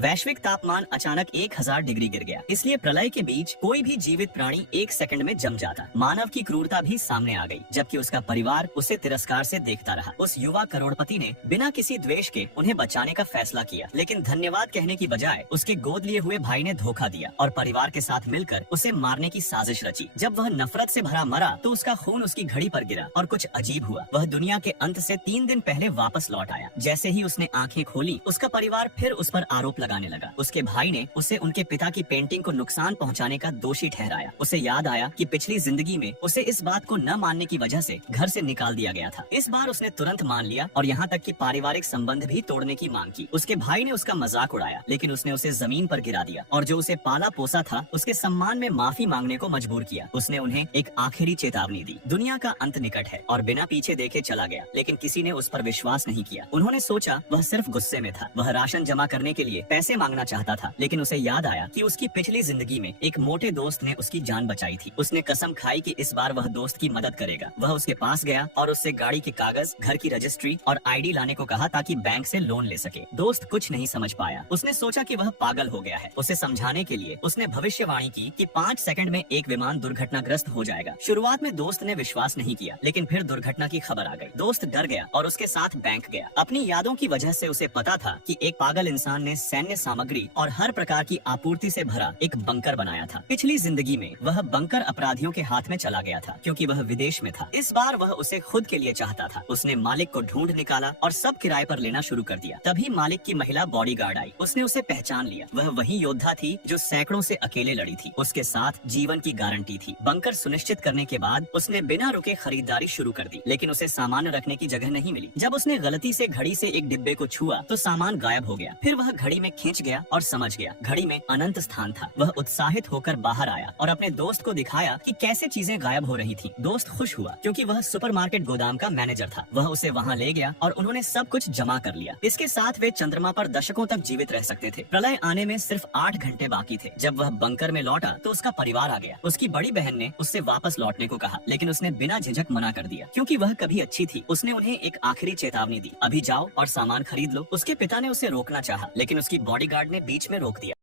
वैश्विक तापमान अचानक 1000 डिग्री गिर गया। इसलिए प्रलय के बीच कोई भी जीवित प्राणी 1 सेकंड में जम जाता। मानव की क्रूरता भी सामने आ गई, जबकि उसका परिवार उसे तिरस्कार से देखता रहा। उस युवा करोड़पति ने बिना किसी द्वेष के उन्हें बचाने का फैसला किया, लेकिन धन्यवाद कहने की बजाय उसके गोद लिए हुए भाई ने धोखा दिया और परिवार के साथ मिलकर उसे मारने की साजिश रची। जब वह नफरत से भरा मरा तो उसका खून उसकी घड़ी पर गिरा और कुछ अजीब हुआ। वह दुनिया के अंत से 3 दिन पहले वापस लौट आया। जैसे ही उसने आंखें खोली, उसका परिवार फिर उस पर आरोप लगाने लगा। उसके भाई ने उसे उनके पिता की पेंटिंग को नुकसान पहुंचाने का दोषी ठहराया। उसे याद आया कि पिछली जिंदगी में उसे इस बात को न मानने की वजह से घर से निकाल दिया गया था। इस बार उसने तुरंत मान लिया और यहाँ तक कि पारिवारिक संबंध भी तोड़ने की मांग की। उसके भाई ने उसका मजाक उड़ाया, लेकिन उसने उसे जमीन पर गिरा दिया और जो उसे पाला पोसा था उसके सम्मान में माफी मांगने को मजबूर किया। उसने उन्हें एक आखिरी चेतावनी दी, दुनिया का अंत निकट है, और बिना पीछे देखे चला गया। लेकिन किसी ने उस पर विश्वास नहीं किया। उन्होंने सोचा वह सिर्फ गुस्से में था। वह राशन जमा करने के लिए पैसे मांगना चाहता था, लेकिन उसे याद आया कि उसकी पिछली जिंदगी में एक मोटे दोस्त ने उसकी जान बचाई थी। उसने कसम खाई कि इस बार वह दोस्त की मदद करेगा। वह उसके पास गया और उससे गाड़ी के कागज, घर की रजिस्ट्री और आईडी लाने को कहा ताकि बैंक से लोन ले सके। दोस्त कुछ नहीं समझ पाया। उसने सोचा कि वह पागल हो गया है। उसे समझाने के लिए उसने भविष्यवाणी की कि 5 सेकंड में एक विमान दुर्घटनाग्रस्त हो जाएगा। शुरुआत में दोस्त ने विश्वास नहीं किया, लेकिन फिर दुर्घटना की खबर आ गई। दोस्त डर गया और उसके साथ बैंक गया। अपनी यादों की वजह से उसे पता था कि एक पागल इंसान ने सैन्य सामग्री और हर प्रकार की आपूर्ति से भरा एक बंकर बनाया था। पिछली जिंदगी में वह बंकर अपराधियों के हाथ में चला गया था, क्योंकि वह विदेश में था। इस बार वह उसे खुद के लिए चाहता था। उसने मालिक को ढूंढ निकाला और सब किराए पर लेना शुरू कर दिया। तभी मालिक की महिला बॉडीगार्ड आई। उसने उसे पहचान लिया। वह वही योद्धा थी जो सैकड़ों से अकेले लड़ी थी। उसके साथ जीवन की गारंटी थी। बंकर सुनिश्चित करने के बाद उसने बिना रुके खरीदारी शुरू कर दी, लेकिन उसे सामान रखने की जगह नहीं मिली। जब उसने गलती से घड़ी से एक डिब्बे को छुआ तो सामान गायब हो गया। फिर वह घड़ी में खींच गया और समझ गया घड़ी में अनंत स्थान था। वह उत्साहित होकर बाहर आया और अपने दोस्त को दिखाया कि कैसे चीजें गायब हो रही थी। दोस्त खुश हुआ क्योंकि वह सुपरमार्केट गोदाम का मैनेजर था। वह उसे वहां ले गया और उन्होंने सब कुछ जमा कर लिया। इसके साथ वे चंद्रमा पर दशकों तक जीवित रह सकते थे। प्रलय आने में सिर्फ 8 घंटे बाकी थे। जब वह बंकर में लौटा तो उसका परिवार आ गया। उसकी बड़ी बहन ने उससे वापस लौटने को कहा, लेकिन उसने बिना झिझक मना कर दिया, क्योंकि वह कभी अच्छी थी। उसने उन्हें एक आखिरी चेतावनी दी, अभी जाओ और सामान खरीद लो। उसके पिता ने उसे रोकना चाहा, लेकिन उसकी बॉडीगार्ड ने बीच में रोक दिया।